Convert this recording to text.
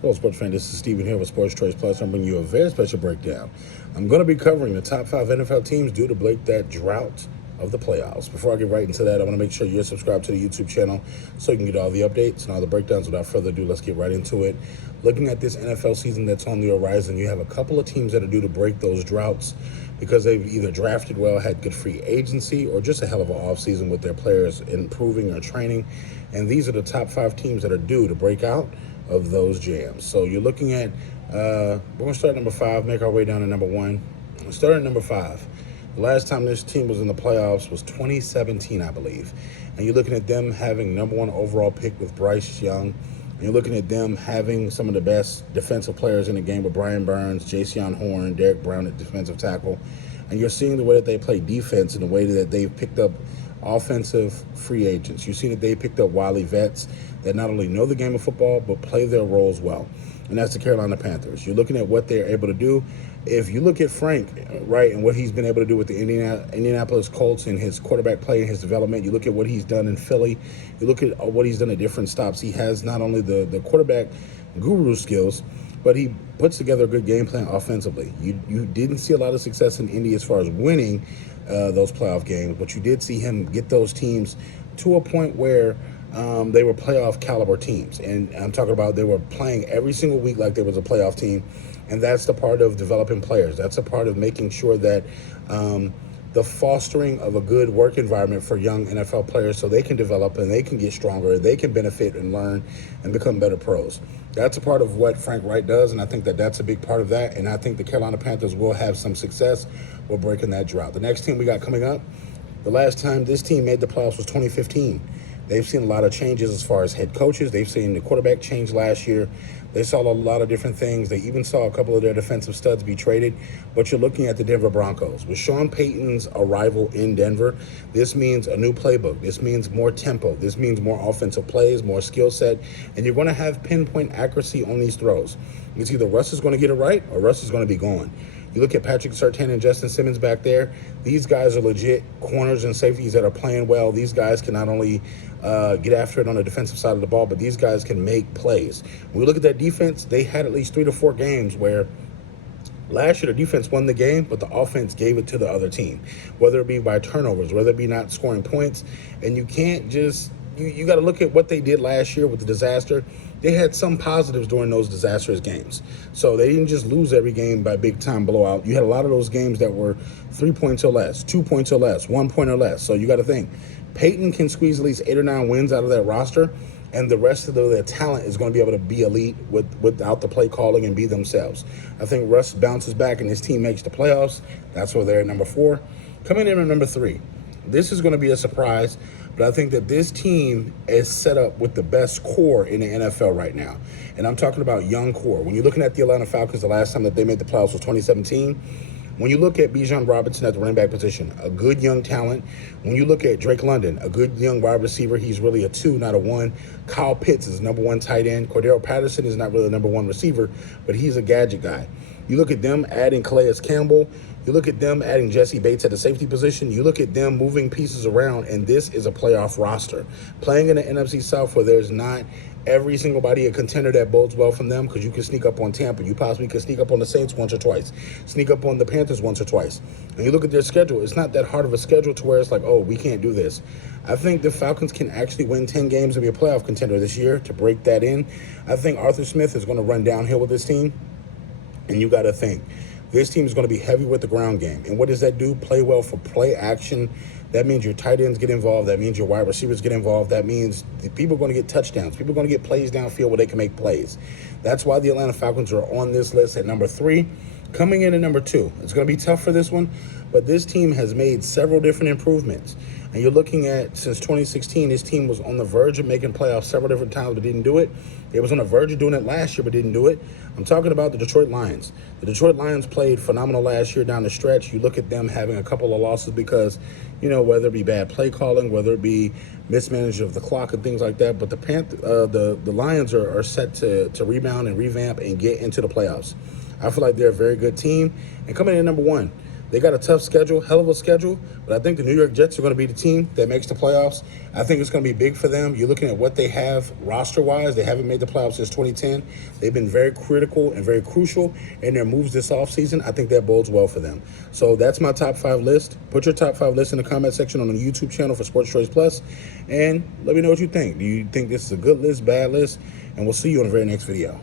Hello, sports fan. This is Steven here with Sports Choice Plus. I'm bringing you a very special breakdown. I'm going to be covering the top 5 NFL teams due to break that drought of the playoffs. Before I get right into that, I want to make sure you're subscribed to the YouTube channel so you can get all the updates and all the breakdowns. Without further ado, let's get right into it. Looking at this NFL season that's on the horizon, you have a couple of teams that are due to break those droughts because they've either drafted well, had good free agency, or just a hell of an offseason with their players improving or training. And these are the top 5 teams that are due to break out of those jams. So you're looking at, we're going to start at number 5, make our way down to number 1. Start at number 5. The last time this team was in the playoffs was 2017, I believe. And you're looking at them having number 1 overall pick with Bryce Young. And you're looking at them having some of the best defensive players in the game with Brian Burns, Jason Horn, Derek Brown at defensive tackle. And you're seeing the way that they play defense and the way that they've picked up offensive free agents. You see that they picked up wily vets that not only know the game of football, but play their roles well. And that's the Carolina Panthers. You're looking at what they're able to do. If you look at Frank, right, and what he's been able to do with the Indianapolis Colts and his quarterback play and his development, you look at what he's done in Philly, you look at what he's done at different stops. He has not only the quarterback guru skills, but he puts together a good game plan offensively. You didn't see a lot of success in Indy as far as winning those playoff games, but you did see him get those teams to a point where they were playoff caliber teams. And I'm talking about they were playing every single week like there was a playoff team. And that's the part of developing players. That's a part of making sure that the fostering of a good work environment for young NFL players so they can develop and they can get stronger, they can benefit and learn and become better pros. That's a part of what Frank Wright does, and I think that that's a big part of that. And I think the Carolina Panthers will have some success with breaking that drought. The next team we got coming up, the last time this team made the playoffs was 2015. They've seen a lot of changes as far as head coaches. They've seen the quarterback change last year. They saw a lot of different things. They even saw a couple of their defensive studs be traded. But you're looking at the Denver Broncos. With Sean Payton's arrival in Denver, this means a new playbook. This means more tempo. This means more offensive plays, more skill set. And you're going to have pinpoint accuracy on these throws. It's either Russ is going to get it right or Russ is going to be gone. You look at Patrick Surtain and Justin Simmons back there. These guys are legit corners and safeties that are playing well. These guys can not only get after it on the defensive side of the ball, but these guys can make plays. When we look at that defense, they had at least 3 to 4 games where last year the defense won the game, but the offense gave it to the other team, whether it be by turnovers, whether it be not scoring points. And you can't just you got to look at what they did last year with the disaster. They had some positives during those disastrous games. So they didn't just lose every game by big-time blowout. You had a lot of those games that were 3 points or less, 2 points or less, 1 point or less. So you got to think, Peyton can squeeze at least 8 or 9 wins out of that roster, and the rest of their talent is going to be able to be elite without the play calling and be themselves. I think Russ bounces back and his team makes the playoffs. That's where they're at number 4. Coming in at number 3, this is going to be a surprise, but I think that this team is set up with the best core in the NFL right now. And I'm talking about young core. When you're looking at the Atlanta Falcons, the last time that they made the playoffs was 2017. When you look at Bijan Robinson at the running back position, a good young talent. When you look at Drake London, a good young wide receiver, he's really a 2, not a 1. Kyle Pitts is number 1 tight end. Cordero Patterson is not really the number 1 receiver, but he's a gadget guy. You look at them adding Calais Campbell. You look at them adding Jesse Bates at the safety position. You look at them moving pieces around, and this is a playoff roster. Playing in the NFC South where there's not every single body a contender that bodes well from them, because you can sneak up on Tampa. You possibly could sneak up on the Saints once or twice, sneak up on the Panthers once or twice. And you look at their schedule, it's not that hard of a schedule to where it's like, oh, we can't do this. I think the Falcons can actually win 10 games and be a playoff contender this year to break that in. I think Arthur Smith is going to run downhill with this team. And you got to think, this team is going to be heavy with the ground game. And what does that do? Play well for play action. That means your tight ends get involved. That means your wide receivers get involved. That means people are going to get touchdowns. People are going to get plays downfield where they can make plays. That's why the Atlanta Falcons are on this list at number 3. Coming in at number 2, it's going to be tough for this one, but this team has made several different improvements. And you're looking at, since 2016, this team was on the verge of making playoffs several different times but didn't do it. It was on the verge of doing it last year but didn't do it. I'm talking about the Detroit Lions. The Detroit Lions played phenomenal last year down the stretch. You look at them having a couple of losses because, whether it be bad play calling, whether it be mismanagement of the clock and things like that. But the Lions are set to rebound and revamp and get into the playoffs. I feel like they're a very good team. And coming in at number 1, They got a tough schedule, hell of a schedule, but I think the New York Jets are going to be the team that makes the playoffs. I think it's going to be big for them. You're looking at what they have roster-wise. They haven't made the playoffs since 2010. They've been very critical and very crucial in their moves this offseason. I think that bodes well for them. So that's my top 5 list. Put your top 5 list in the comment section on the YouTube channel for Sports Choice Plus, and let me know what you think. Do you think this is a good list, bad list? And we'll see you on the very next video.